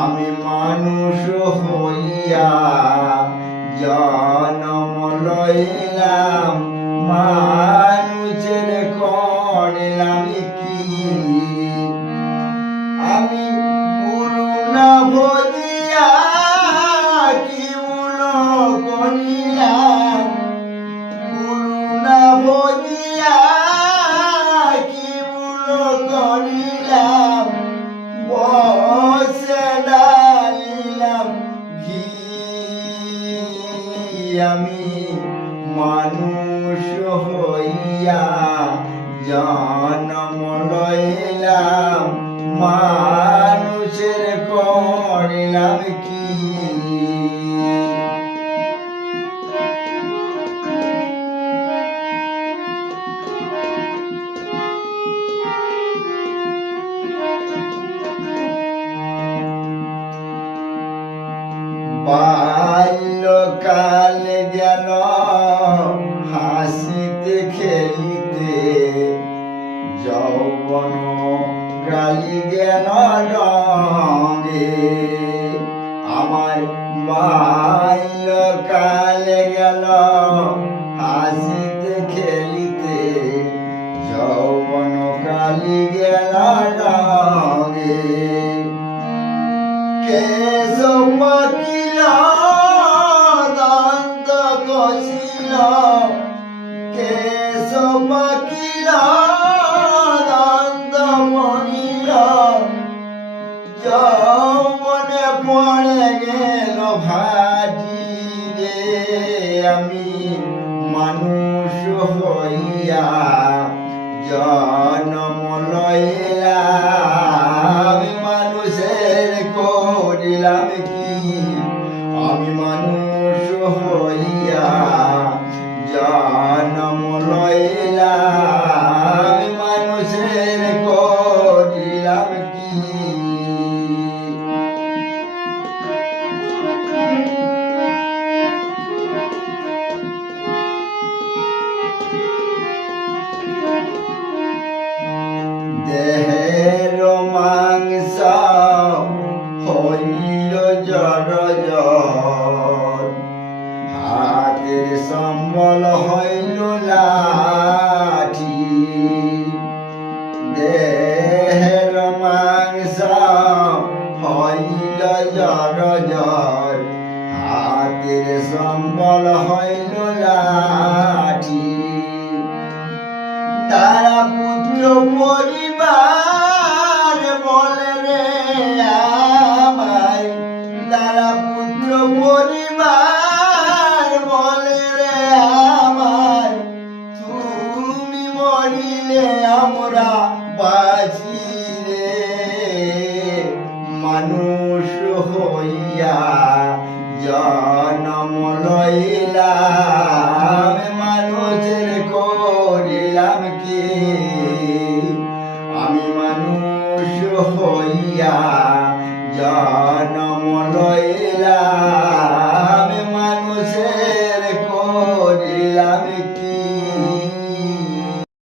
আমি মানুষ হইয়া জন্ম লইলাম, মানুষের করিলাম কি? আমি গুরু না ভজিয়া কি উলো করিলাম, গুরু না ভজিয়া কি উলো করিলাম, বসে ডালিলাম ঘি। আমি মানুষ হইয়া জন্ম লইলাম, মানুষের করিলাম কি? বাল্যকাল গেল হাসিতে খেলিতে, যৌবন কালি গেল রঙে। আমার বাল্যকাল গেল হাসিতে খেলিতে, যৌবন কালি গেল রঙে। কেশ পাকিল দান্ত কষিল, কেশ পাকিল দান্ত পড়িল, যৌবনে পড়ে গেল ভাটি রে। আমি মানুষ হইয়া জন্ম লইলাম, মানুষের করিলাম কি? আমি মানুষ হইয়া জন্ম লইলাম, মানুষের করিলাম কি? দেহের মাংস হইল জড়জড়, হাতের সম্বল হইল লাঠি। দেহের মাংস হইল জড়জড়, হাতের সম্বল হইল লাঠি। তারা পুত্র পরিবার বলে রে আমায়, তারা পুত্র পরিবার বলে রে আমায়, তুমি মরিলে আমরা বাঁচি রে। মানুষ হইয়া জন্ম লইলাম, মানুষের করিলাম কি? আমি মানুষ হইয়া